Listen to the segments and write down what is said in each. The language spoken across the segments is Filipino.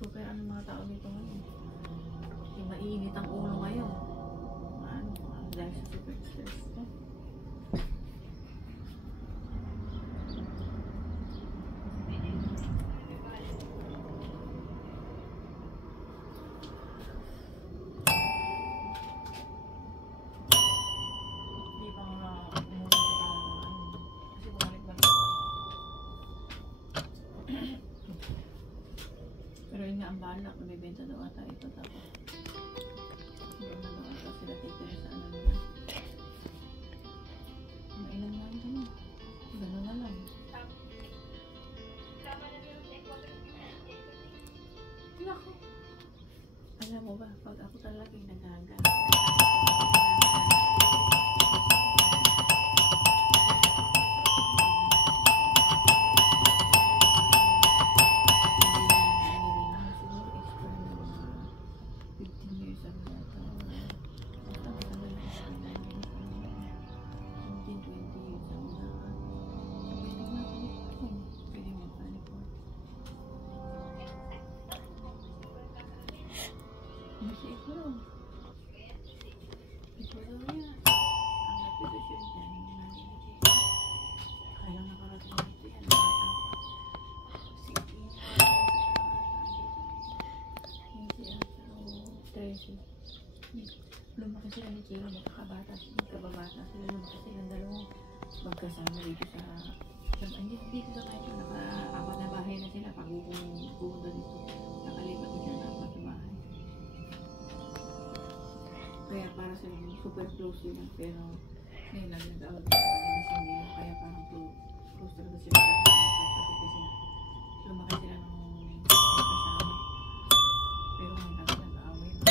So, kaya ano mga tao dito ngayon? Yung mainit ang ulo ngayon. Ano, dahil sa super stress ko. Pero yun nga ang balak, nabibenta daw ata ito tapos hindi na daw ata sila titira sa ano nila. Mainam nga yun. Gano'n na lang. Naku. Alam mo ba, pag ako talagang nagaga. Masih ikaw. Ikaw daw yan. Ang nagpidosyon dyan, kailang nakarating dito yan. Tracy. Lumaki sila ni Chilo, magkabata sila, lumaki silang dalawang magkasama dito sa dito sa kahit naka-apat na bahay na sila pag pupunta dito. Nakalipat na sila ng apat na bahay. Kaya para sa super close sila, pero ngayon lang nag-awag sila kaya parang close talaga sila kasi lumaki sila ng magkasama. Pero ngayon lang nag-away na.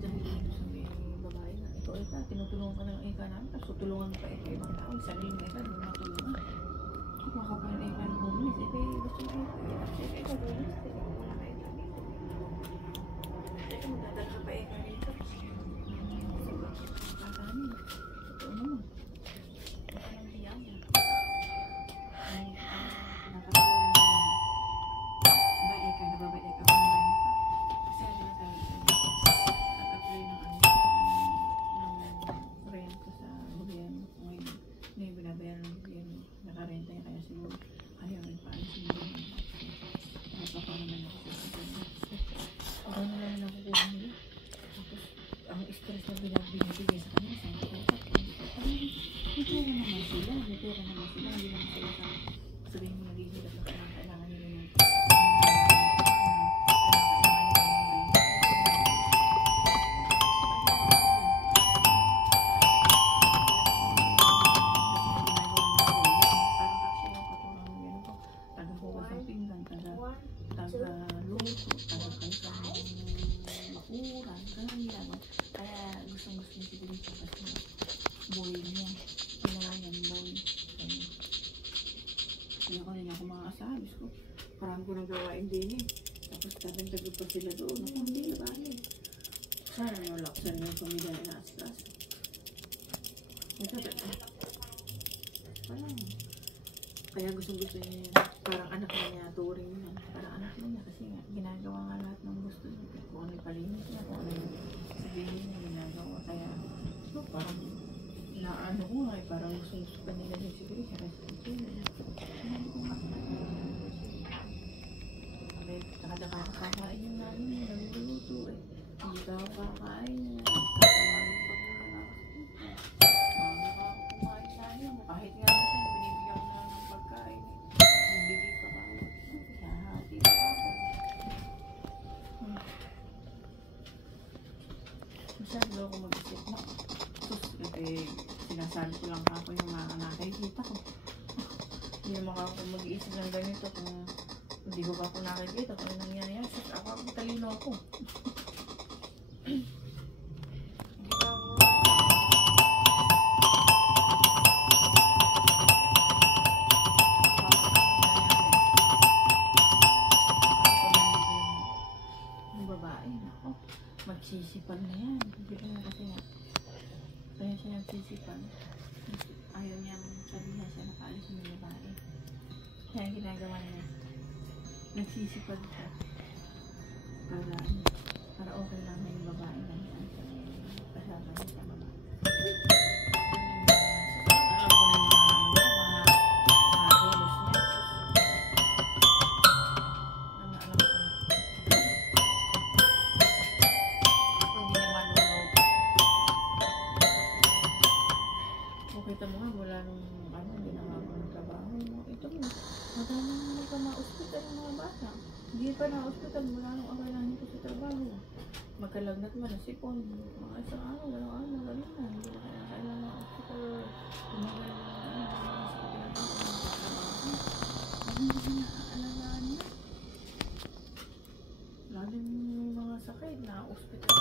Dahil dito sa may babae na, ito Eka, tinutulungan ka ng Eka namin, tapos tutulungan mo pa Eka ibang tao, sarili mo Eka, hindi matulungan. Kung makapalan Eka ng homeless, Eka gusto mo Eka, tapos Eka homeless, wala ka Eka dito. Eka magdadal ka pa Eka dito. Kakanin, ito naman. Eka ng diyan niya. Nababait Eka mo na yun. Kasi ano na tayo nag-apply ng rent ko sa gobyerno. Ngayon binabayaran ng gobyerno. Nakarenta niya kaya siguro ayaw rin paano siguro. Napapa naman ako sa gobyerno. Ako na lang nakukuha nila. Tapos ang stress na binibigay sa kanila sa mga kausap. May pera naman sila. Hindi naman sila sa sabihin mo nagigilap na kailangan nila yung taga-luto, taga-kansang makuran, ganyan. Kaya gustong-gusto niya siguro siya kasi boy niya. Ginawa niyang boy. Kaya ko na niya ako mga asabis ko. Parang ko nagawain din eh. Tapos tagang-tagod pa sila doon. Ako hindi na bali. Sana nalaksan yung pamilya na asas. Parang kaya gustong-gusto niya parang anak niya turing niya. Parang anak niya kasi nga ginagawa nga lahat ng gusto niya. Kung ano yung palinis niya, kung ano yung sabihin niya ginagawa. Kaya so parang naano ko nga parang gusto pa nila din siguro sa respeto niya. Sinabi ko nga kada kakakain yung namin nagluluto eh. Hindi ka kakain niya. Kahit nga minsan binibigyan ko na ng pagkain bibigay pa ba ako hahati pa ako masyado ako mag-isip na sinasabi ko lang ako yung mga nakikita ko hindi naman ako mag-iisip ng ganito kung hindi ko pa ako nakikita kung ano nangyayari ako talino ako magsisipan na yan. Hindi ko na kasi nga. Kaya siya nagsisipan. Ayaw niya sabihin siya nakaalis ng babae. Kaya ginagawa niya. nagsisipag siya. Para okay lang na yung babae na niya. Kasama niya sa baba. Kita mo nga, wala nung ginawa ko ng trabaho mo. Ito mo, madami naman ka ma-hospital ng mga bata. Hindi pa na-hospital, wala nung akailan nito sa trabaho. Magkalagnat mo na sipon. Mga isang araw, walang araw, magaling na. Hindi na kaya kailan ng hospital. Tumagal na hindi na aalagaan niya. Laging may mga sakit na hospital.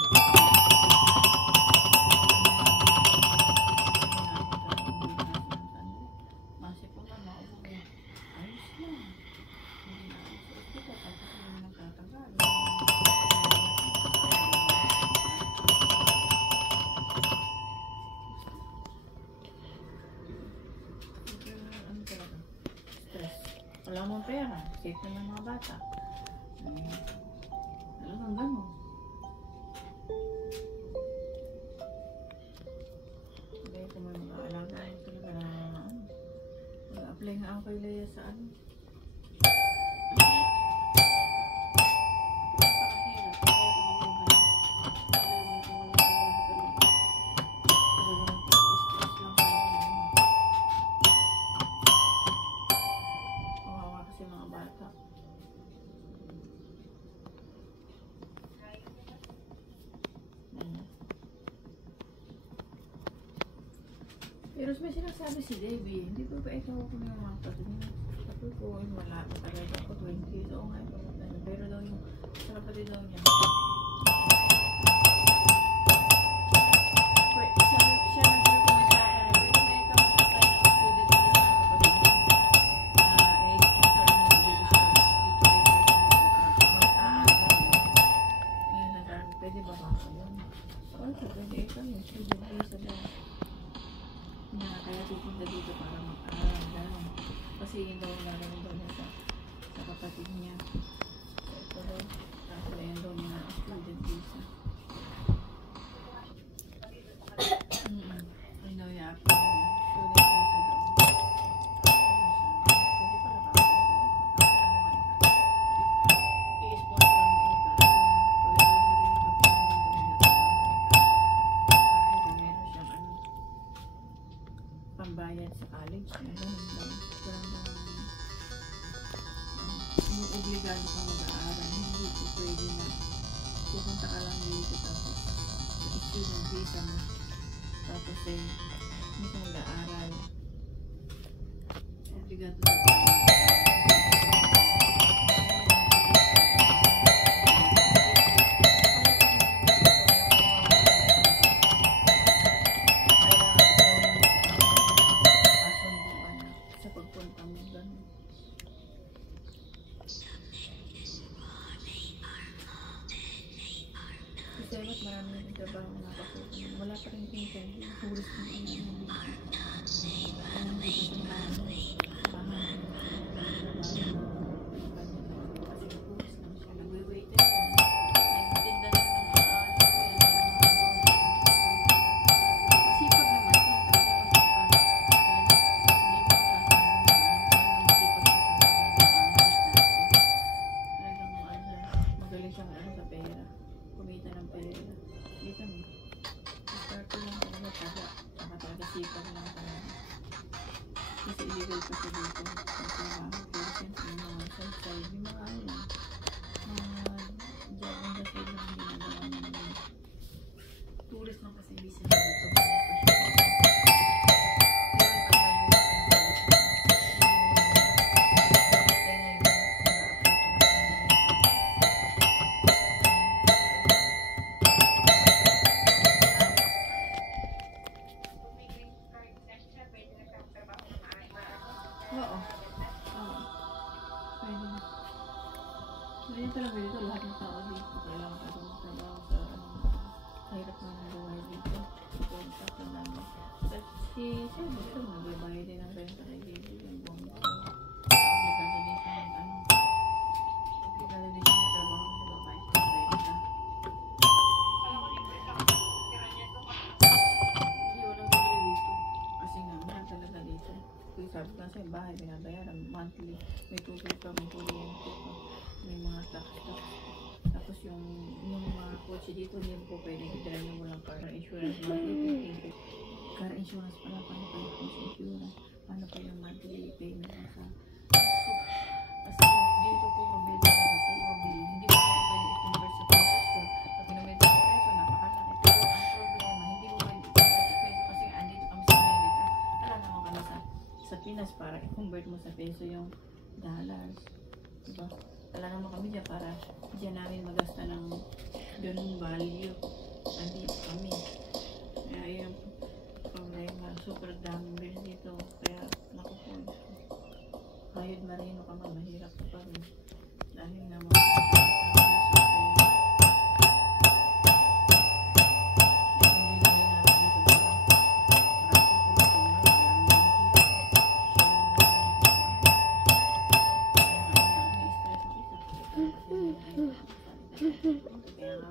Wala mong pera, safe na ng mga bata. Talagang gano'n. Kaya kung may mga alaga, talaga na mag-apply nga ako kay Leia sa ano. Pero may sinasabi si Debbie, hindi po ba ikaw kung yung mga kapatid? Sabi ko, wala pa talaga ako, 20 years old nga. Pero daw yung sa kapatid daw niya. Wait, siya nag-recommend sa akin, pwede na ikaw makapay ng student ng mga kapatid mo. Sponsor mo dito sa mag-aaral. Ngayon nagsabi, pwede ba ba ako yun? So, pwede ikaw yung student visa daw. Kaya pupunta dito para mag-aaral gano'n. Kasi yun daw gagawin daw niya sa kapatid niya. So ito daw, tapos yun daw niya na student visa. Yun daw niya apply niya, student visa daw. Pwede pala i-sponsor mo ito. Pambayad sa college na yung obligado kang mag-aaral, hindi ko pwede na pupunta ka lang dito tapos student visa mo tapos hindi ka mag-aaral, obligado sa marami ng trabaho na kapunan. Wala pa rin interview. Hulis ng hindi kasi illegal pa siya dito sa trabaho. Pero siyempre yung mga side-side, yung mga job on the side na ginagawa naman. Tourist na kasi visa dito. Oo. Pwede na. Ganyan talaga dito. Lahat ng tao dito. Kailangan ka magtrabaho sa hirap na ng buhay dito. Contact na namin. Si Sir, nagbabayad din ng renta kay Gigi. Yung buong obligado dito ng binabayaran monthly. May tubig pa, may kuryente pa, may mga tax. Tapos yung mga kotse dito, hindi mo po pwede hidran yung walang car insurance monthly. Car insurance pala, paano pa yung house insurance, paano pa yung monthly payment sa kasi dito po mabil talaga po mabil. Hindi mo pwede i-convert sa peso. Pag pinamit sa peso, napakalaki. Pero ang problema, hindi mo pwede i-convert sa peso kasi andito kami sa Amerika. Alam naman kami sa Pinas para i-convert mo sa peso yung dollars. Diba? Wala naman kami dyan para dyan namin magasta ng ganung value. Andito kami. Kaya yung problema, super daming rin dito. Kaya naku po, kahit marino ka man, mahirap ka pa rin. Dahil naman, kaya nga,